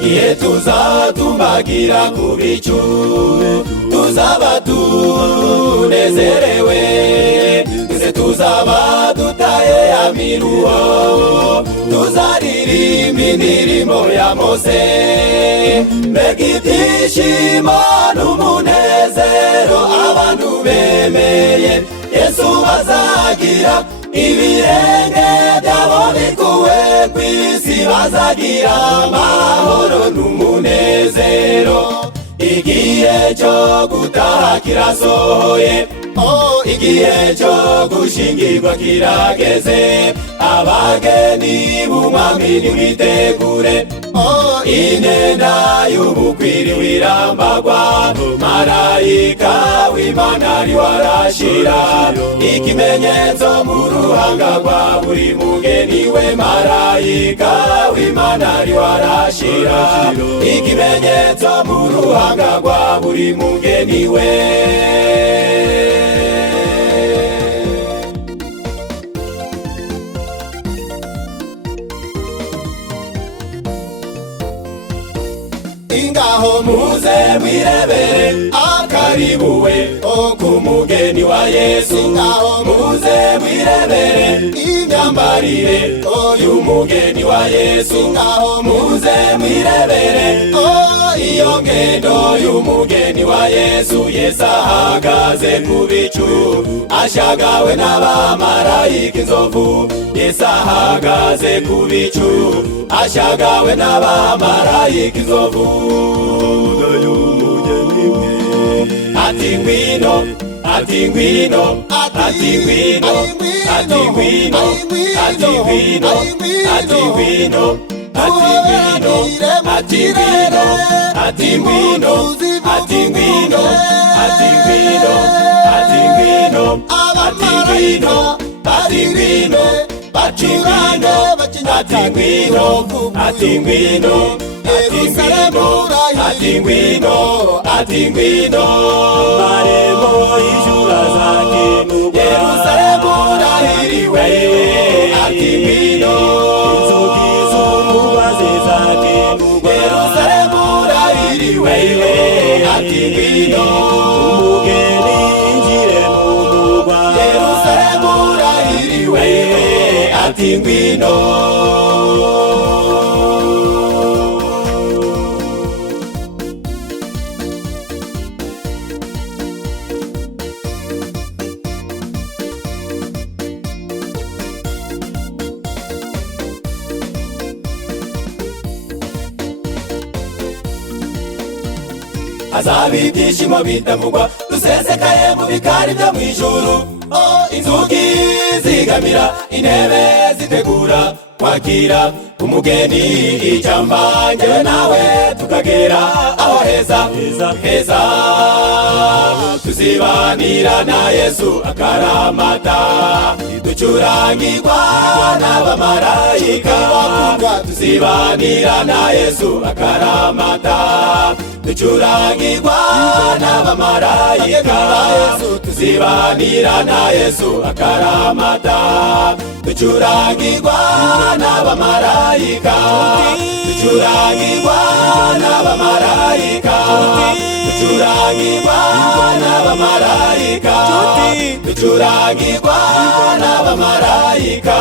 igihe tuzatumbagira ku bicu tuzaba tunezerewe, twese tuzaba dutaye ya miruho, tuzaririmba indirimbo ya Mose. Mbega ibyishimo n'umunezero abantu bemeye Yesu bazagira, ibirenge byabo bikuwe kw'isi, bazagira amahoro n'umunezero. Igihe cyo gutaha kirasohoye, igihe cyo gushingirwa kirageze, abageni b'umwami nimwitegure, imyenda y'ubukwe irambagwa, marayika w'Imana ariwe arashira ikimenyetso mu ruhanga rwa buri mugeni we, marayika w'Imana ariwe arashira ikimenyetso mu ruhanga rwa buri mugeni we. Ingaho muze mwirebere akaribuwe k'umugeni wa Yesu, ingaho muze mwirebere imyambarire y'umugeni wa Yesu, ingaho muze mwirebere iyo ngendo y'umugeni wa Yesu. Yesu ahagaze ku bicu ashagawe n'abamarayika inzovu, Yesu ahagaze ku bicu ashagawe n'abamarayika inzovu. Ati ngwino, ati ngwino, ati ngwino, ati ngwino, ati ngwino, ati ngwino, ati ngwino, ati ngwino, ati ngwino, ati ngwino, ati ngwino, ati ngwino, ati ngwino, ati ngwino, ati ngwino, ati ngwino, ati ngwino, ati ngwino, ati ngwino. Marembo y'ijuru azakinguka, Yerusalemu urahiriwe, ati ngwino. Inzugi z'umurwa zizakinguka, Yerusalemu urahiriwe, ati ngwino. Umugeni yinjire mu murwa, Yerusalemu urahiriwe, ati ngwino. Hazaba ibyishimo bitavugwa, dusesekaye mu bikari byo mu ijuru, inzugi zigamira, intebe zitegura kwakira umugeni, ijamba njyewe nawe tukagera aho heza heza, tuzibanira na Yesu akaramata, ducurangirwa n'abamarayika, tuzibanira na Yesu akaramata, ducurangirwa n'abamarayika, tuzibanira na Yesu akaramata, ducurangirwa n'abamarayika, ducurangirwa n'abamarayika, ducurangirwa n'abamarayika, ducurangirwa n'abamarayika.